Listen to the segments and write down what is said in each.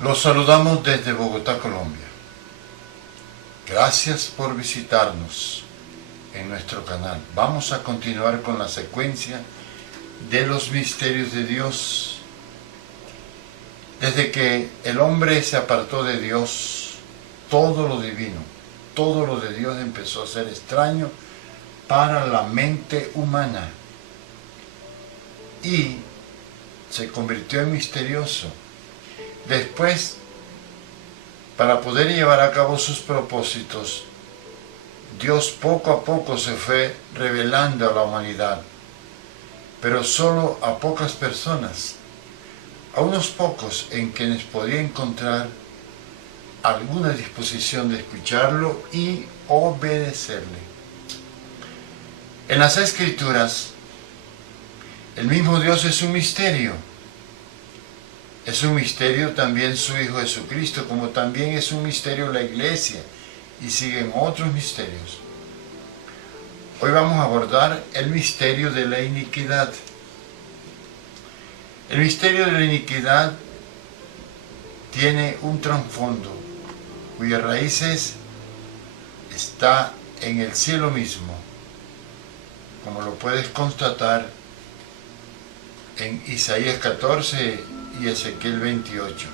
Los saludamos desde Bogotá, Colombia. Gracias por visitarnos en nuestro canal. Vamos a continuar con la secuencia de los misterios de Dios. Desde que el hombre se apartó de Dios, todo lo divino, todo lo de Dios empezó a ser extraño para la mente humana y se convirtió en misterioso. Después, para poder llevar a cabo sus propósitos, Dios poco a poco se fue revelando a la humanidad, pero solo a pocas personas, a unos pocos en quienes podía encontrar alguna disposición de escucharlo y obedecerle. En las Escrituras, el mismo Dios es un misterio. Es un misterio también su Hijo Jesucristo, como también es un misterio la Iglesia, y siguen otros misterios. Hoy vamos a abordar el misterio de la iniquidad. El misterio de la iniquidad tiene un trasfondo cuyas raíces está en el cielo mismo, como lo puedes constatar en Isaías 14 y Ezequiel 28.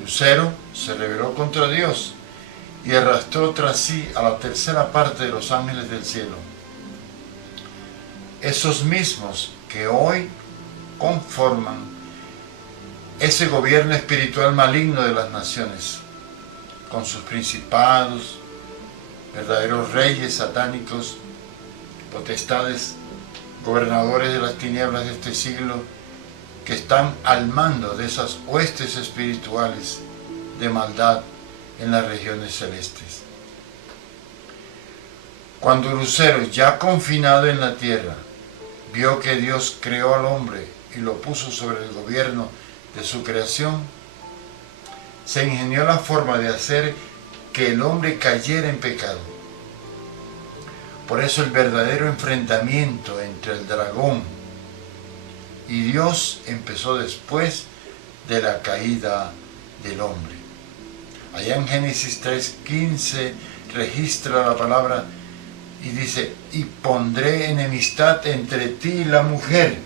Lucero se rebeló contra Dios y arrastró tras sí a la tercera parte de los ángeles del cielo. Esos mismos que hoy conforman ese gobierno espiritual maligno de las naciones, con sus principados, verdaderos reyes satánicos, potestades, gobernadores de las tinieblas de este siglo, que están al mando de esas huestes espirituales de maldad en las regiones celestes. Cuando Lucero, ya confinado en la tierra, vio que Dios creó al hombre y lo puso sobre el gobierno de su creación, se ingenió la forma de hacer que el hombre cayera en pecado. Por eso el verdadero enfrentamiento entre el dragón y Dios empezó después de la caída del hombre. Allá en Génesis 3:15 registra la palabra y dice: y pondré enemistad entre ti y la mujer,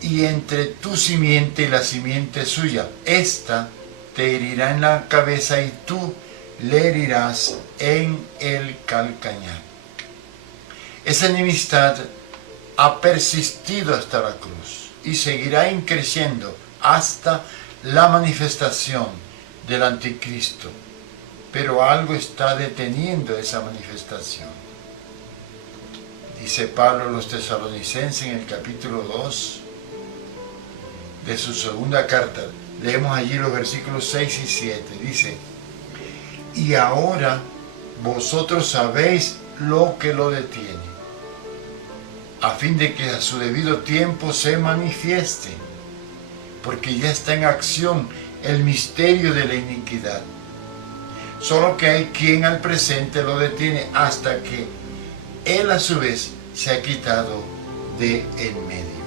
y entre tu simiente y la simiente suya. Esta te herirá en la cabeza y tú le herirás en el calcañar. Esa enemistad ha persistido hasta la cruz y seguirá creciendo hasta la manifestación del anticristo. Pero algo está deteniendo esa manifestación. Dice Pablo a los tesalonicenses en el capítulo 2 de su segunda carta. Leemos allí los versículos 6 y 7. Dice: y ahora vosotros sabéis lo que lo detiene, a fin de que a su debido tiempo se manifieste, porque ya está en acción el misterio de la iniquidad. Solo que hay quien al presente lo detiene hasta que él a su vez se ha quitado de en medio.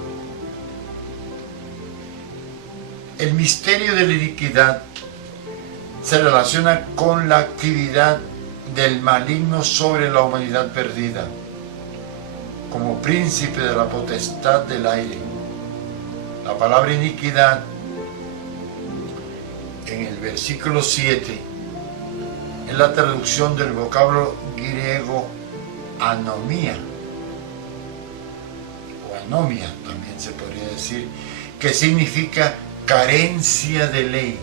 El misterio de la iniquidad se relaciona con la actividad del maligno sobre la humanidad perdida, como príncipe de la potestad del aire. La palabra iniquidad en el versículo 7 es la traducción del vocablo griego anomía, o anomia también se podría decir, que significa carencia de ley.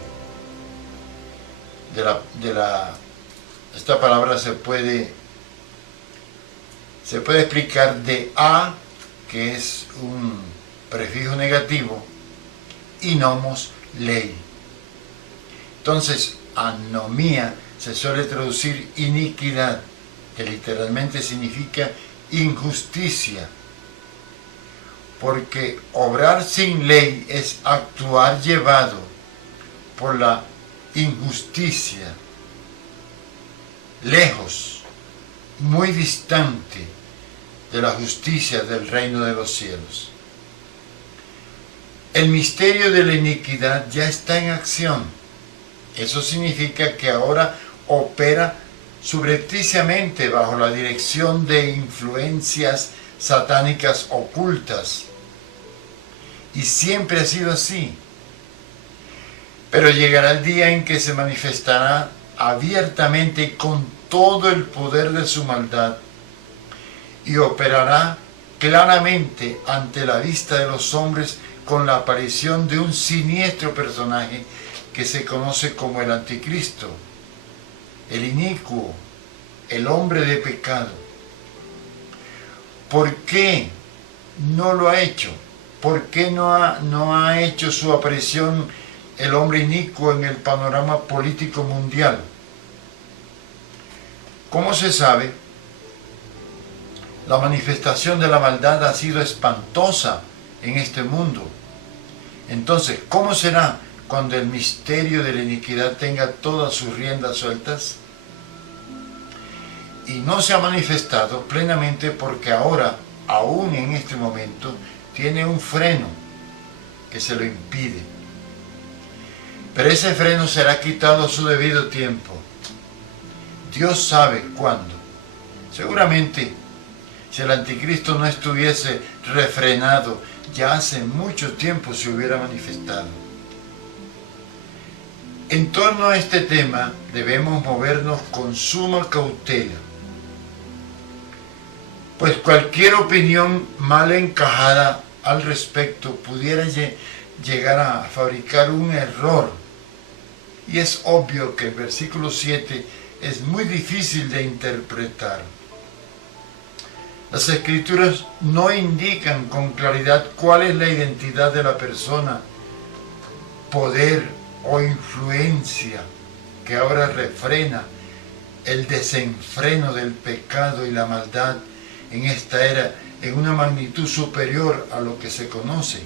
Esta palabra se puede explicar de a, que es un prefijo negativo, y nomos, ley. Entonces, anomía se suele traducir iniquidad, que literalmente significa injusticia, porque obrar sin ley es actuar llevado por la injusticia, lejos, muy distante de la justicia del reino de los cielos. El misterio de la iniquidad ya está en acción. Eso significa que ahora opera subrepticiamente bajo la dirección de influencias satánicas ocultas. Y siempre ha sido así. Pero llegará el día en que se manifestará abiertamente y con todo el poder de su maldad y operará claramente ante la vista de los hombres con la aparición de un siniestro personaje que se conoce como el Anticristo, el inicuo, el hombre de pecado. ¿Por qué no lo ha hecho? ¿Por qué no ha hecho su aparición el hombre inicuo en el panorama político mundial? Como se sabe, la manifestación de la maldad ha sido espantosa en este mundo. Entonces, ¿cómo será cuando el misterio de la iniquidad tenga todas sus riendas sueltas? Y no se ha manifestado plenamente porque ahora, aún en este momento, tiene un freno que se lo impide. Pero ese freno será quitado a su debido tiempo. Dios sabe cuándo. Seguramente, si el anticristo no estuviese refrenado, ya hace mucho tiempo se hubiera manifestado. En torno a este tema debemos movernos con suma cautela, pues cualquier opinión mal encajada al respecto pudiera llegar a fabricar un error. Y es obvio que el versículo 7 es muy difícil de interpretar. Las Escrituras no indican con claridad cuál es la identidad de la persona, poder o influencia que ahora refrena el desenfreno del pecado y la maldad en esta era en una magnitud superior a lo que se conoce.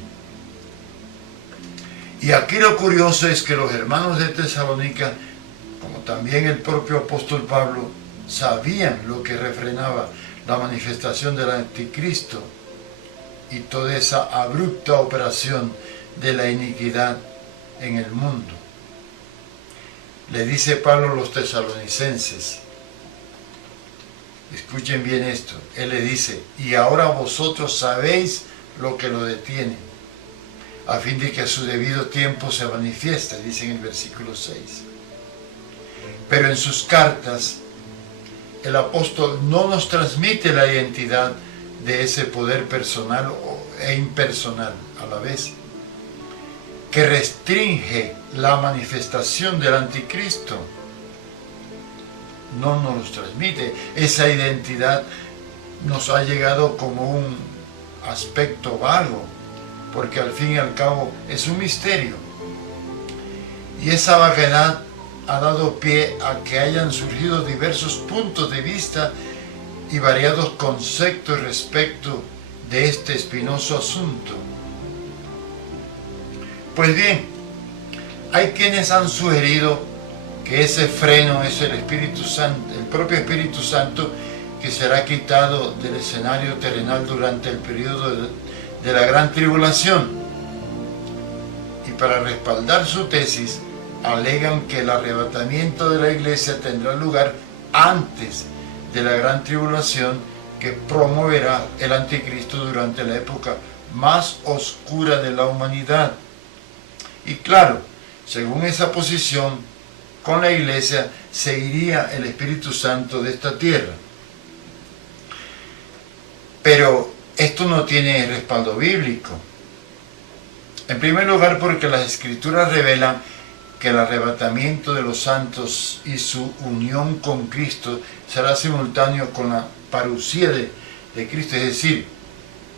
Y aquí lo curioso es que los hermanos de Tesalónica, como también el propio apóstol Pablo, sabían lo que refrenaba la manifestación del anticristo y toda esa abrupta operación de la iniquidad en el mundo. Le dice Pablo a los tesalonicenses, escuchen bien esto, él le dice, y ahora vosotros sabéis lo que lo detiene, a fin de que a su debido tiempo se manifieste, dice en el versículo 6. Pero en sus cartas, el apóstol no nos transmite la identidad de ese poder personal e impersonal a la vez, que restringe la manifestación del anticristo. No nos transmite. Esa identidad nos ha llegado como un aspecto vago, porque al fin y al cabo es un misterio. Y esa vaguedad ha dado pie a que hayan surgido diversos puntos de vista y variados conceptos respecto de este espinoso asunto. Pues bien, hay quienes han sugerido que ese freno es el Espíritu Santo, el propio Espíritu Santo, que será quitado del escenario terrenal durante el periodo de la gran tribulación. Y para respaldar su tesis, alegan que el arrebatamiento de la iglesia tendrá lugar antes de la gran tribulación que promoverá el anticristo durante la época más oscura de la humanidad. Y claro, según esa posición, con la iglesia se iría el Espíritu Santo de esta tierra. Pero esto no tiene respaldo bíblico. En primer lugar, porque las Escrituras revelan que el arrebatamiento de los santos y su unión con Cristo será simultáneo con la parucía de Cristo, es decir,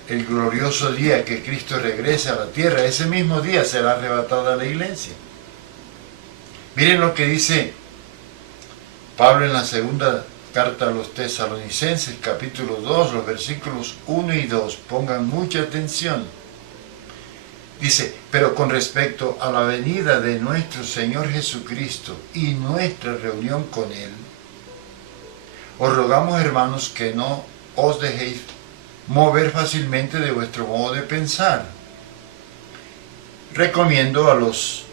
el glorioso día que Cristo regrese a la tierra. Ese mismo día será arrebatada la iglesia. Miren lo que dice Pablo en la segunda carta a los Tesalonicenses, capítulo 2, los versículos 1 y 2. Pongan mucha atención. Dice, pero con respecto a la venida de nuestro Señor Jesucristo y nuestra reunión con Él, os rogamos, hermanos, que no os dejéis mover fácilmente de vuestro modo de pensar. recomiendo a los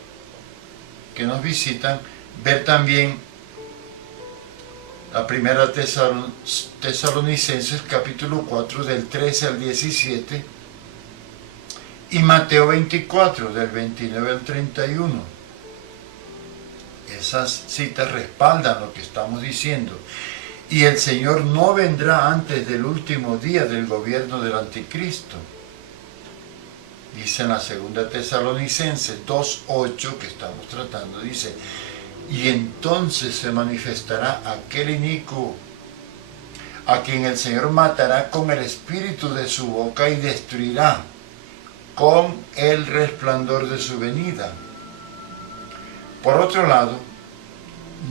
que nos visitan ver también la primera Tesalonicenses capítulo 4 del 13 al 17 y Mateo 24 del 29 al 31. Esas citas respaldan lo que estamos diciendo. Y el Señor no vendrá antes del último día del gobierno del anticristo. Dice en la segunda Tesalonicenses 2:8 que estamos tratando, dice: y entonces se manifestará aquel inicuo, a quien el Señor matará con el espíritu de su boca y destruirá con el resplandor de su venida. Por otro lado,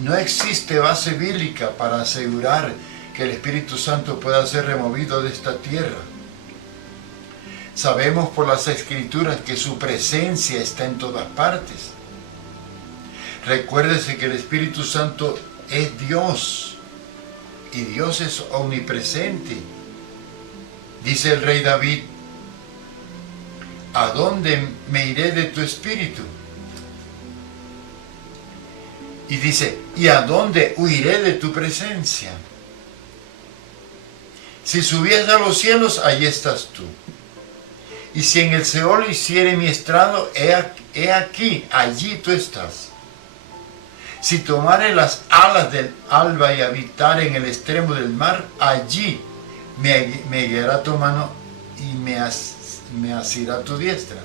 no existe base bíblica para asegurar que el Espíritu Santo pueda ser removido de esta tierra. Sabemos por las Escrituras que su presencia está en todas partes. Recuérdese que el Espíritu Santo es Dios y Dios es omnipresente. Dice el rey David: ¿a dónde me iré de tu espíritu? Y dice: ¿y a dónde huiré de tu presencia? Si subiese a los cielos, allí estás tú. Y si en el Seol hiciere mi estrado, he aquí, allí tú estás. Si tomare las alas del alba y habitare en el extremo del mar, allí me guiará tu mano y me asirá tu diestra.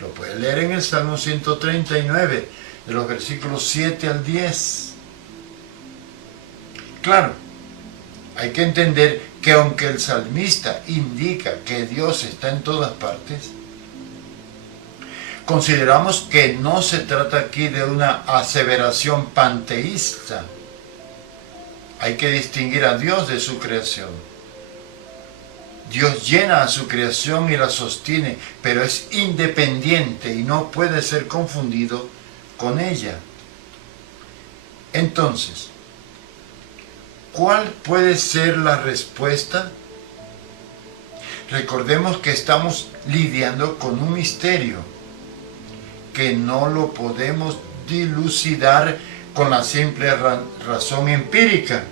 Lo puedes leer en el Salmo 139, de los versículos 7 al 10. Claro, hay que entender que aunque el salmista indica que Dios está en todas partes, consideramos que no se trata aquí de una aseveración panteísta. Hay que distinguir a Dios de su creación. Dios llena a su creación y la sostiene, pero es independiente y no puede ser confundido con ella. Entonces, ¿cuál puede ser la respuesta? Recordemos que estamos lidiando con un misterio que no lo podemos dilucidar con la simple razón empírica.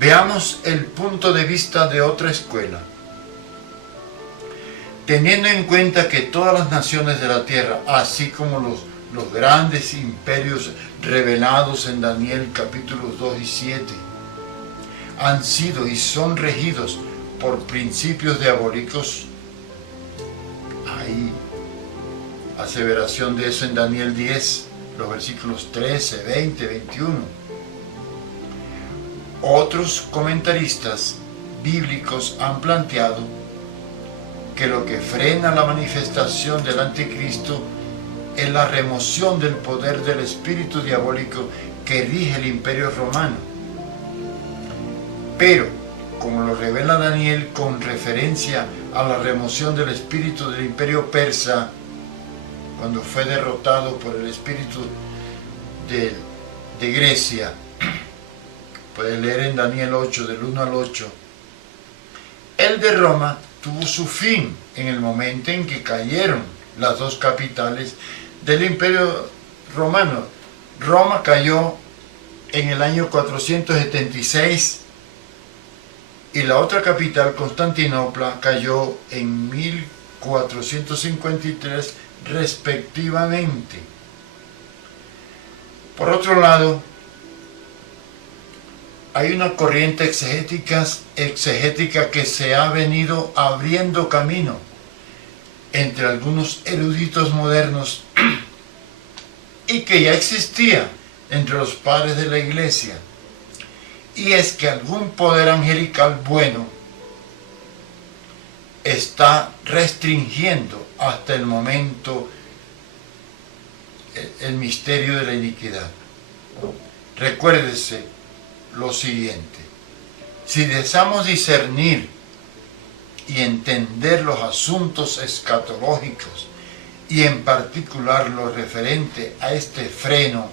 Veamos el punto de vista de otra escuela. Teniendo en cuenta que todas las naciones de la tierra, así como los grandes imperios revelados en Daniel capítulos 2 y 7, han sido y son regidos por principios diabólicos, hay aseveración de eso en Daniel 10, los versículos 13, 20, 21. Otros comentaristas bíblicos han planteado que lo que frena la manifestación del anticristo es la remoción del poder del espíritu diabólico que rige el imperio romano. Pero, como lo revela Daniel con referencia a la remoción del espíritu del imperio persa, cuando fue derrotado por el espíritu de Grecia, puedes leer en Daniel 8, del 1 al 8, el de Roma tuvo su fin en el momento en que cayeron las dos capitales del imperio romano. Roma cayó en el año 476 y la otra capital, Constantinopla, cayó en 1453 respectivamente. Por otro lado, hay una corriente exegética que se ha venido abriendo camino entre algunos eruditos modernos y que ya existía entre los padres de la Iglesia, y es que algún poder angelical bueno está restringiendo hasta el momento el misterio de la iniquidad. Recuérdese lo siguiente: si deseamos discernir y entender los asuntos escatológicos y en particular lo referente a este freno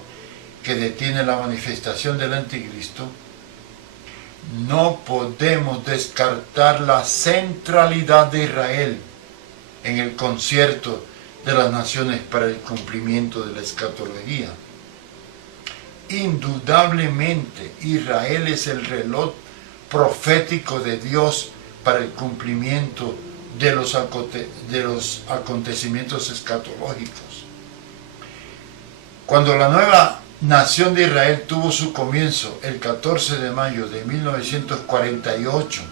que detiene la manifestación del anticristo, no podemos descartar la centralidad de Israel en el concierto de las naciones para el cumplimiento de la escatología. Indudablemente, Israel es el reloj profético de Dios para el cumplimiento de los acontecimientos escatológicos. Cuando la nueva nación de Israel tuvo su comienzo el 14 de mayo de 1948,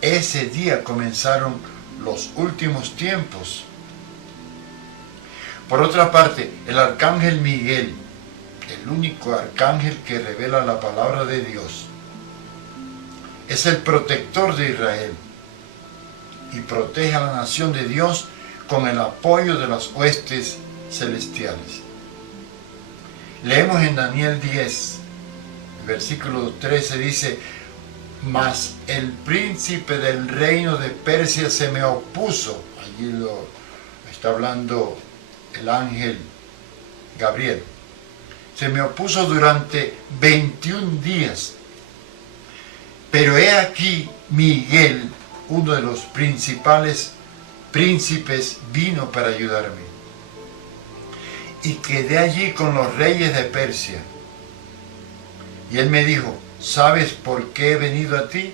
ese día comenzaron los últimos tiempos. Por otra parte, el arcángel Miguel, el único arcángel que revela la palabra de Dios, es el protector de Israel y protege a la nación de Dios con el apoyo de las huestes celestiales. Leemos en Daniel 10, versículo 13, dice: mas el príncipe del reino de Persia se me opuso. Allí lo está hablando el ángel Gabriel. Se me opuso durante 21 días. Pero he aquí Miguel, uno de los principales príncipes, vino para ayudarme. Y quedé allí con los reyes de Persia. Y él me dijo: ¿sabes por qué he venido a ti?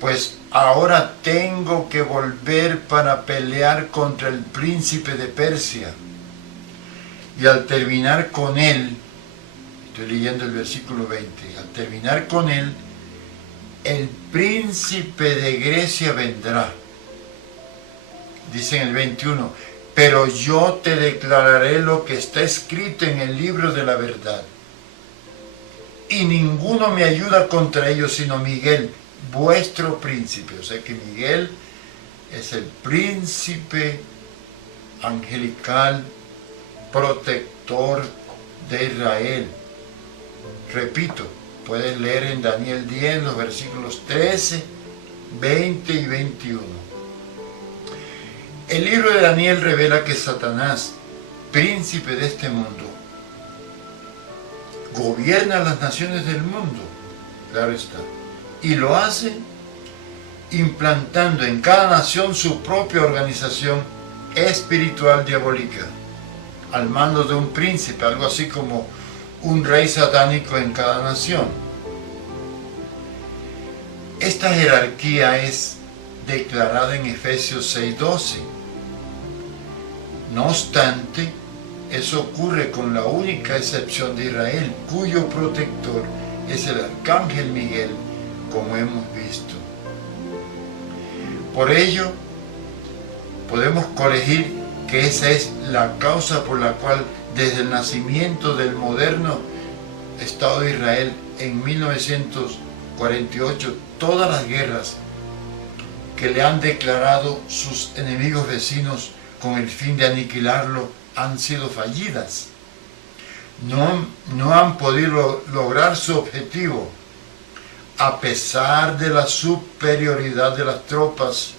Pues ahora tengo que volver para pelear contra el príncipe de Persia. Y al terminar con él, estoy leyendo el versículo 20, al terminar con él, el príncipe de Grecia vendrá. Dice en el 21, pero yo te declararé lo que está escrito en el libro de la verdad. Y ninguno me ayuda contra ellos sino Miguel, vuestro príncipe. O sea que Miguel es el príncipe angelical, protector de Israel. Repito, puedes leer en Daniel 10 los versículos 13, 20 y 21. El libro de Daniel revela que Satanás, príncipe de este mundo, gobierna las naciones del mundo, claro está, y lo hace implantando en cada nación su propia organización espiritual diabólica, al mando de un príncipe, algo así como un rey satánico en cada nación. Esta jerarquía es declarada en Efesios 6:12. No obstante, eso ocurre con la única excepción de Israel, cuyo protector es el arcángel Miguel, como hemos visto. Por ello, podemos colegir que esa es la causa por la cual desde el nacimiento del moderno Estado de Israel en 1948, todas las guerras que le han declarado sus enemigos vecinos con el fin de aniquilarlo han sido fallidas. No han podido lograr su objetivo, a pesar de la superioridad de las tropas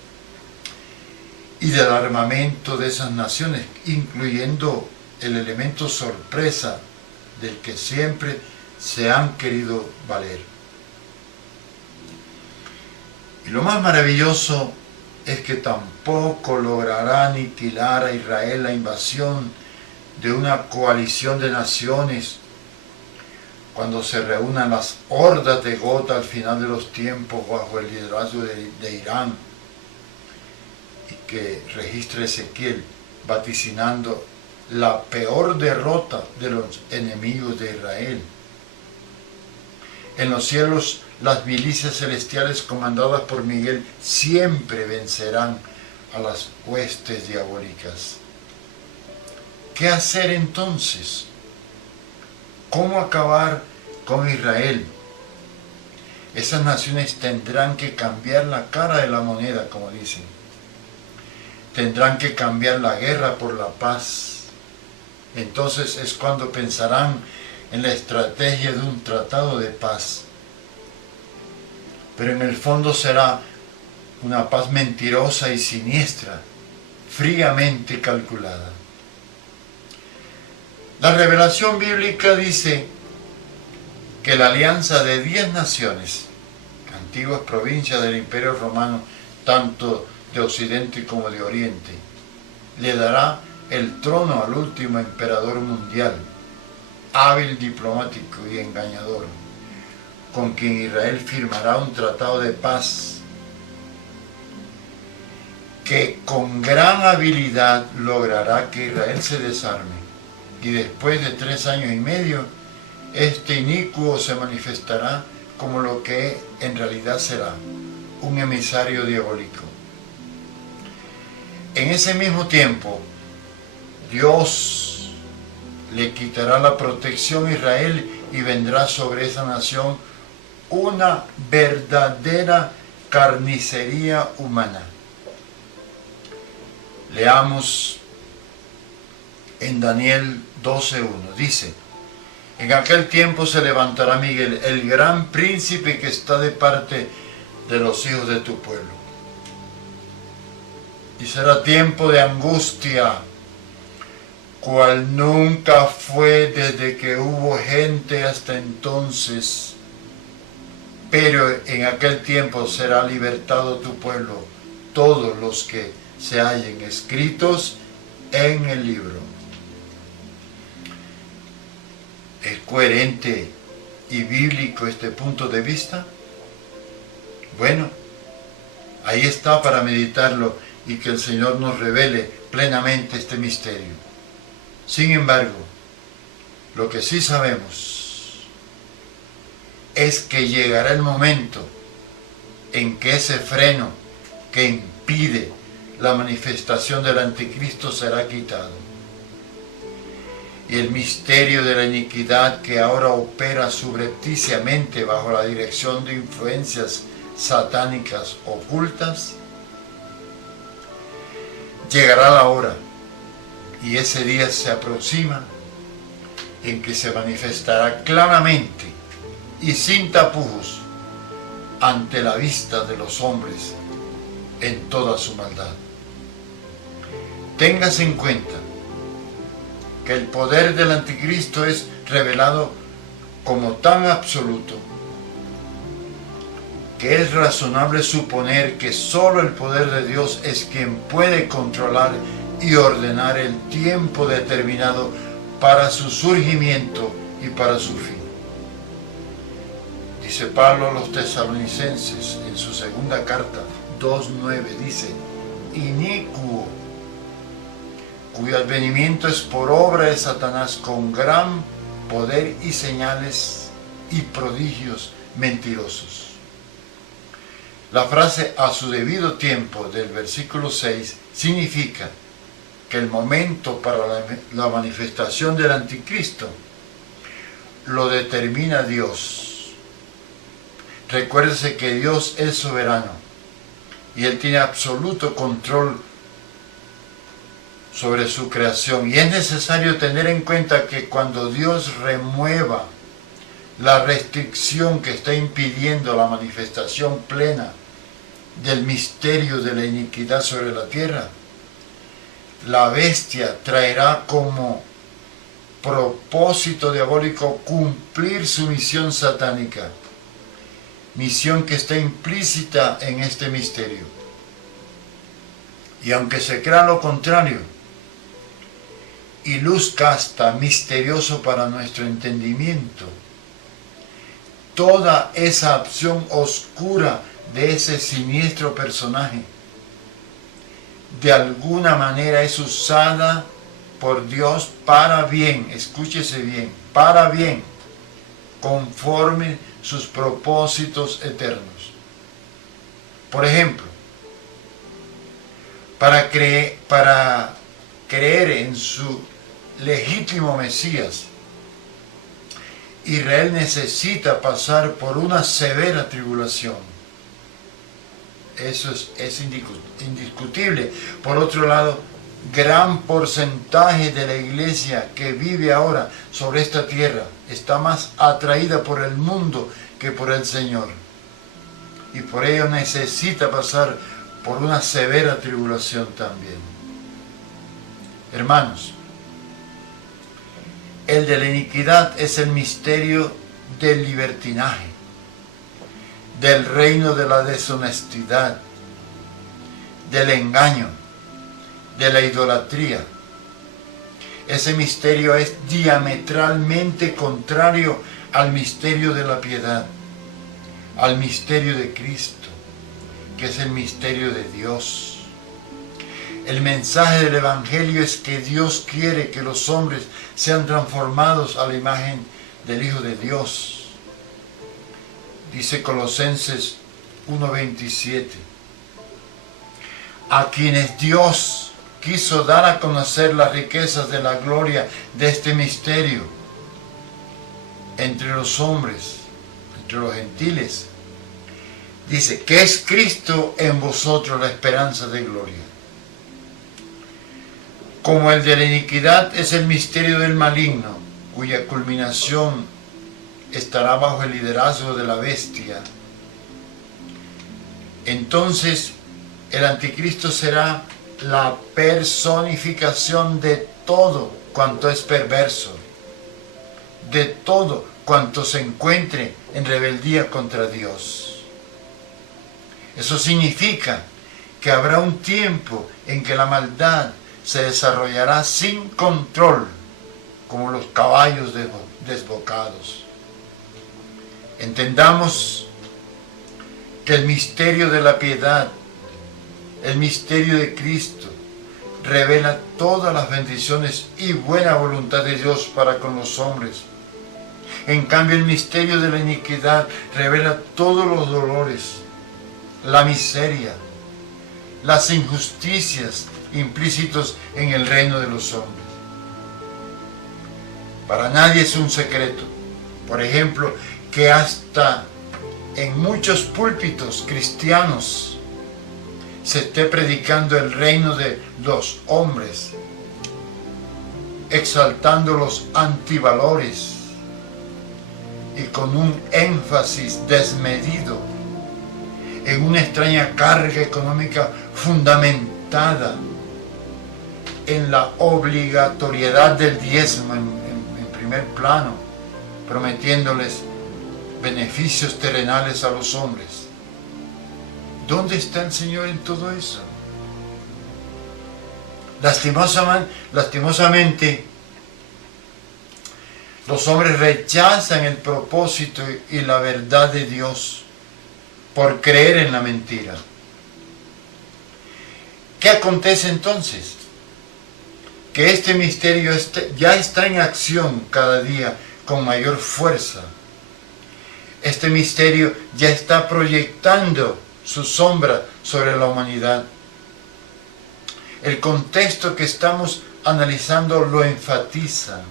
y del armamento de esas naciones, incluyendo el elemento sorpresa del que siempre se han querido valer. Y lo más maravilloso es que tampoco logrará aniquilar a Israel la invasión de una coalición de naciones cuando se reúnan las hordas de Gota al final de los tiempos bajo el liderazgo de Irán, y que registra Ezequiel vaticinando la peor derrota de los enemigos de Israel. En los cielos, las milicias celestiales comandadas por Miguel siempre vencerán a las huestes diabólicas. ¿Qué hacer entonces? ¿Cómo acabar con Israel? Esas naciones tendrán que cambiar la cara de la moneda, como dicen. Tendrán que cambiar la guerra por la paz. Entonces es cuando pensarán en la estrategia de un tratado de paz. Pero en el fondo será una paz mentirosa y siniestra, fríamente calculada. La revelación bíblica dice que la alianza de 10 naciones, antiguas provincias del Imperio Romano, tanto de Occidente como de Oriente, le dará el trono al último emperador mundial, hábil diplomático y engañador, con quien Israel firmará un tratado de paz que con gran habilidad logrará que Israel se desarme, y después de 3 años y medio, este inicuo se manifestará como lo que en realidad será, un emisario diabólico. En ese mismo tiempo, Dios le quitará la protección a Israel y vendrá sobre esa nación una verdadera carnicería humana. Leamos en Daniel 12:1. Dice: en aquel tiempo se levantará Miguel, el gran príncipe que está de parte de los hijos de tu pueblo. Y será tiempo de angustia, cual nunca fue desde que hubo gente hasta entonces. Pero en aquel tiempo será libertado tu pueblo, todos los que se hallen escritos en el libro. ¿Es coherente y bíblico este punto de vista? Bueno, ahí está para meditarlo y que el Señor nos revele plenamente este misterio. Sin embargo, lo que sí sabemos es que llegará el momento en que ese freno que impide la manifestación del anticristo será quitado. Y el misterio de la iniquidad que ahora opera subrepticiamente bajo la dirección de influencias satánicas ocultas, llegará la hora, y ese día se aproxima, en que se manifestará claramente y sin tapujos ante la vista de los hombres en toda su maldad. Téngase en cuenta que el poder del anticristo es revelado como tan absoluto que es razonable suponer que solo el poder de Dios es quien puede controlar y ordenar el tiempo determinado para su surgimiento y para su fin. Dice Pablo a los tesalonicenses en su segunda carta 2:9, dice: inicuo, cuyo advenimiento es por obra de Satanás con gran poder y señales y prodigios mentirosos. La frase a su debido tiempo del versículo 6 significa que el momento para la manifestación del anticristo lo determina Dios. Recuérdese que Dios es soberano y Él tiene absoluto control sobre su creación, y es necesario tener en cuenta que cuando Dios remueva la restricción que está impidiendo la manifestación plena del misterio de la iniquidad sobre la tierra, la bestia traerá como propósito diabólico cumplir su misión satánica, misión que está implícita en este misterio. Y aunque se crea lo contrario y luzca hasta misterioso para nuestro entendimiento, toda esa acción oscura de ese siniestro personaje de alguna manera es usada por Dios para bien, escúchese bien, para bien, conforme sus propósitos eternos. Por ejemplo, para creer en su legítimo Mesías, Israel necesita pasar por una severa tribulación. Eso es indiscutible. Por otro lado, gran porcentaje de la iglesia que vive ahora sobre esta tierra está más atraída por el mundo que por el Señor. Y por ello necesita pasar por una severa tribulación también. Hermanos, el de la iniquidad es el misterio del libertinaje, del reino de la deshonestidad, del engaño, de la idolatría. Ese misterio es diametralmente contrario al misterio de la piedad, al misterio de Cristo, que es el misterio de Dios. El mensaje del Evangelio es que Dios quiere que los hombres sean transformados a la imagen del Hijo de Dios. Dice Colosenses 1:27. A quienes Dios quiso dar a conocer las riquezas de la gloria de este misterio entre los hombres, entre los gentiles. Dice que es Cristo en vosotros la esperanza de gloria. Como el de la iniquidad es el misterio del maligno, cuya culminación estará bajo el liderazgo de la bestia, entonces el anticristo será la personificación de todo cuanto es perverso, de todo cuanto se encuentre en rebeldía contra Dios. Eso significa que habrá un tiempo en que la maldad se desarrollará sin control, como los caballos desbocados. Entendamos que el misterio de la piedad, el misterio de Cristo, revela todas las bendiciones y buena voluntad de Dios para con los hombres. En cambio, el misterio de la iniquidad revela todos los dolores, la miseria, las injusticias implícitos en el reino de los hombres. Para nadie es un secreto, por ejemplo, que hasta en muchos púlpitos cristianos se esté predicando el reino de los hombres, exaltando los antivalores y con un énfasis desmedido en una extraña carga económica fundamentada en la obligatoriedad del diezmo en primer plano, prometiéndoles beneficios terrenales a los hombres. ¿Dónde está el Señor en todo eso? Lastimosamente, los hombres rechazan el propósito y la verdad de Dios por creer en la mentira. ¿Qué acontece entonces? Que este misterio ya está en acción cada día con mayor fuerza. Este misterio ya está proyectando su sombra sobre la humanidad. El contexto que estamos analizando lo enfatiza.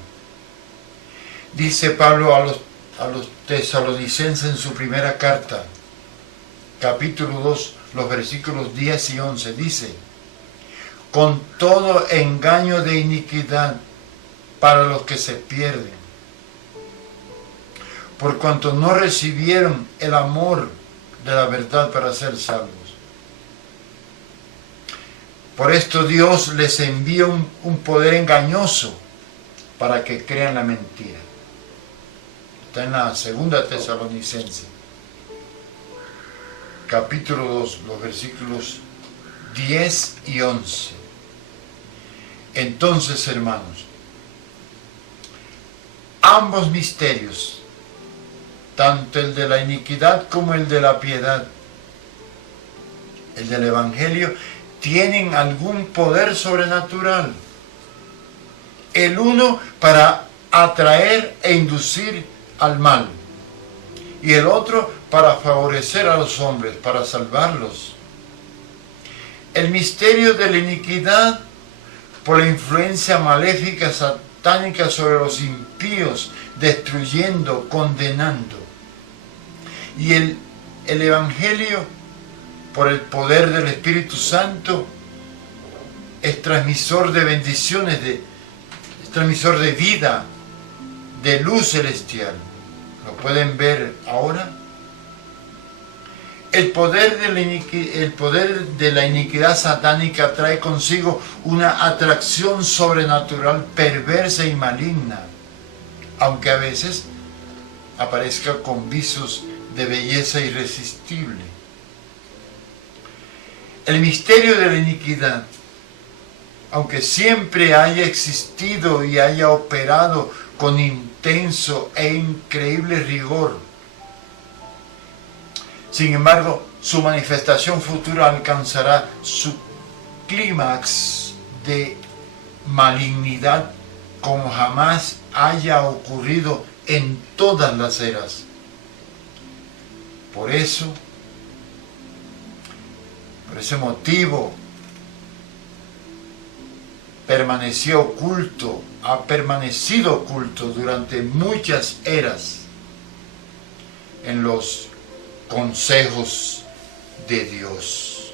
Dice Pablo a los tesalonicenses en su primera carta, capítulo 2, los versículos 10 y 11, dice: con todo engaño de iniquidad para los que se pierden, por cuanto no recibieron el amor de la verdad para ser salvos. Por esto Dios les envía un poder engañoso para que crean la mentira. Está en la segunda Tesalonicense, capítulo 2, los versículos 10 y 11. Entonces, hermanos, ambos misterios, tanto el de la iniquidad como el de la piedad, el del Evangelio, tienen algún poder sobrenatural. El uno para atraer e inducir al mal, y el otro para favorecer a los hombres, para salvarlos. El misterio de la iniquidad, por la influencia maléfica satánica sobre los impíos, destruyendo, condenando. Y el Evangelio, por el poder del Espíritu Santo, es transmisor de bendiciones, es transmisor de vida, de luz celestial. ¿Lo pueden ver ahora? El poder de la iniquidad satánica trae consigo una atracción sobrenatural perversa y maligna, aunque a veces aparezca con visos de belleza irresistible. El misterio de la iniquidad aunque siempre haya existido y haya operado con intenso e increíble rigor, sin embargo, su manifestación futura alcanzará su clímax de malignidad como jamás haya ocurrido en todas las eras. Por ese motivo, ha permanecido oculto durante muchas eras en los consejos de Dios.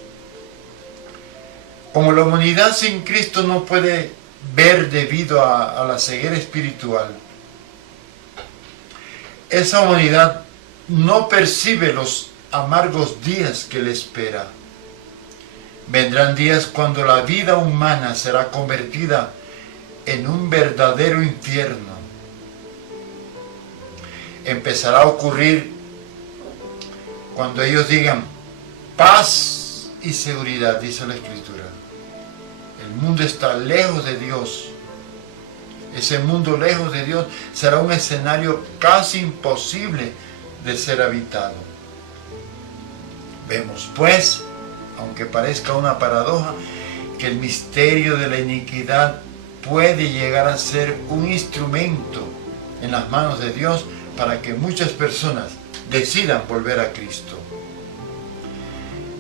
Como la humanidad sin Cristo no puede ver debido a la ceguera espiritual, esa humanidad no percibe los amargos días que le espera. Vendrán días cuando la vida humana será convertida en un verdadero infierno. Empezará a ocurrir cuando ellos digan paz y seguridad, dice la Escritura. El mundo está lejos de Dios. Ese mundo lejos de Dios será un escenario casi imposible de ser habitado. Vemos pues, aunque parezca una paradoja, que el misterio de la iniquidad puede llegar a ser un instrumento en las manos de Dios para que muchas personas decidan volver a Cristo.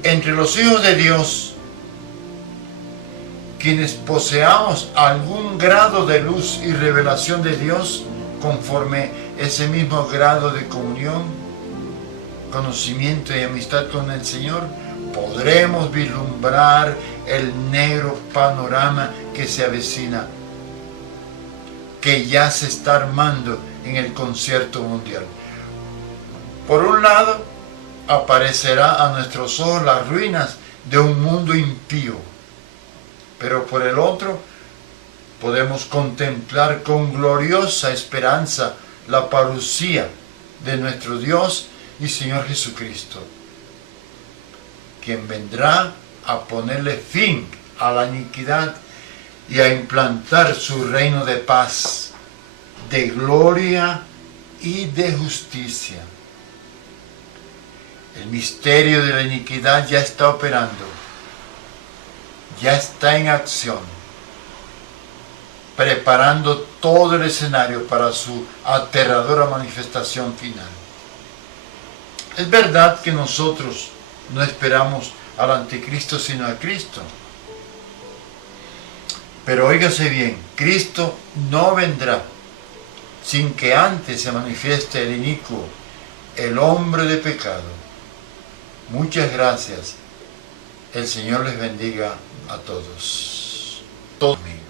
Entre los hijos de Dios, quienes poseamos algún grado de luz y revelación de Dios, conforme ese mismo grado de comunión, conocimiento y amistad con el Señor, podremos vislumbrar el negro panorama que se avecina, que ya se está armando en el concierto mundial. Por un lado, aparecerá a nuestros ojos las ruinas de un mundo impío, pero por el otro, podemos contemplar con gloriosa esperanza la parucía de nuestro Dios y Señor Jesucristo, quien vendrá a ponerle fin a la iniquidad y a implantar su reino de paz, de gloria y de justicia. El misterio de la iniquidad ya está operando, ya está en acción, preparando todo el escenario para su aterradora manifestación final. Es verdad que nosotros no esperamos al anticristo sino a Cristo. Pero óigase bien, Cristo no vendrá sin que antes se manifieste el inicuo, el hombre de pecado. Muchas gracias. El Señor les bendiga a todos. Amén.